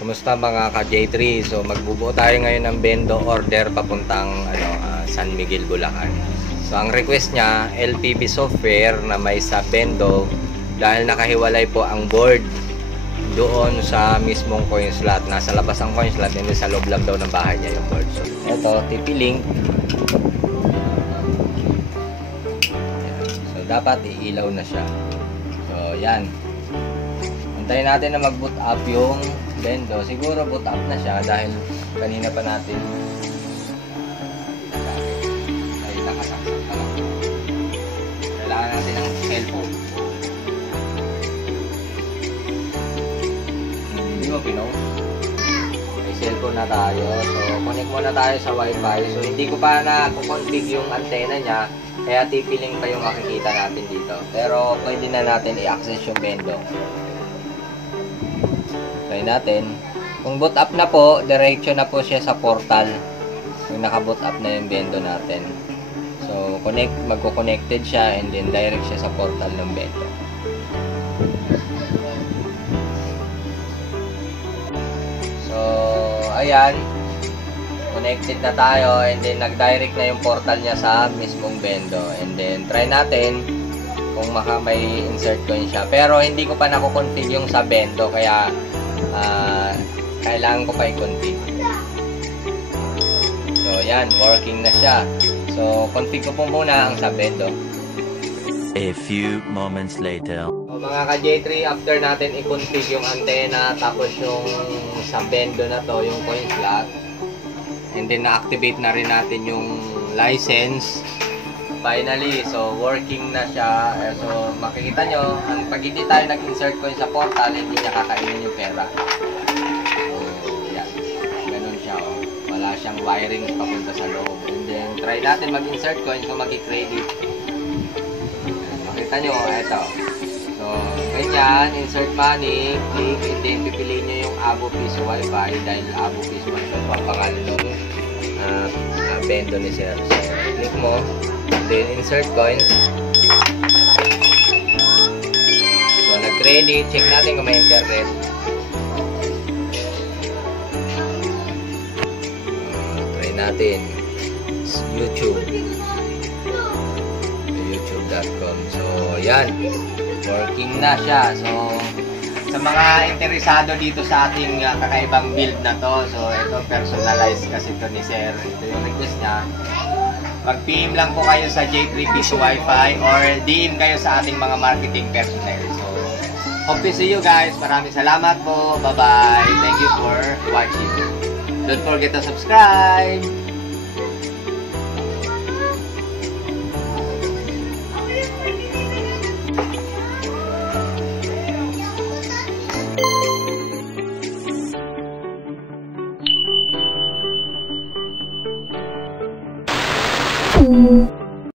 Kumusta mga ka-J3? So magbubuo tayo ngayon ng bendo order papuntang San Miguel, Bulacan. So ang request niya, LPB software na may sa bendo dahil nakahiwalay po ang board doon sa mismong coin slot. Nasa labas ang coin slot, hindi sa loob lang daw ng bahay niya yung board. So ito, TP-Link. So dapat iilaw na siya. So yan. Antayin natin na mag-boot up yung bendo. Siguro boot up na siya dahil kanina pa natin ay nakasaksak pa lang. Kailangan natin ng cellphone. Hindi mo pinost? May cellphone na tayo. So connect muna tayo sa wifi. So hindi ko pa na-config yung antena niya. Kaya TP-Link pa yung makikita natin dito. Pero pwede na natin i-access yung bendo. Try natin. Kung boot up na po, diretso na po siya sa portal. Kung naka-boot up na yung bendo natin. So, magko-connected siya and then direct siya sa portal ng bendo. So, ayan. Connected na tayo and then nag-direct na yung portal niya sa mismong bendo. And then, try natin kung may insert coin siya. Pero, hindi ko pa nako-config yung sa bendo kaya kailangan ko pa i-config. So yan, working na siya. So config ko po muna ang sa bendo. A few moments later. So mga ka-J3, after natin i-config yung antena tapos yung sa bendo na to, yung coin slot, and then na-activate na rin natin yung license. Finally, so working na siya. So makikita nyo, pag hindi tayo nag-insert coin sa portal, hindi niya kakainin yung pera. So yan, ganun siya. Oh. Wala siyang wiring papunta sa loob. And then try natin mag-insert coin kung mag-credit. Makita nyo, ito. So ganyan, insert money, click, and then pipiliin nyo yung Abo Piso Wi-Fi dahil Abo Piso Wi-Fi ang pangalan ng bendo ni Sir. So click mo. Then insert coins. So nag-credit, check natin kung may internet. Try natin YouTube. youtube.com. So yan, working na siya. So sa mga interesado dito sa ating kakaibang build na to, so ito personalized kasi ito ni Sir. Ito yung request niya. Mag-PM lang po kayo sa J3 Piso Wi-Fi or DM kayo sa ating mga marketing personnel. So, hope to see you guys. Maraming salamat po. Bye-bye. Thank you for watching. Don't forget to subscribe. Thank you.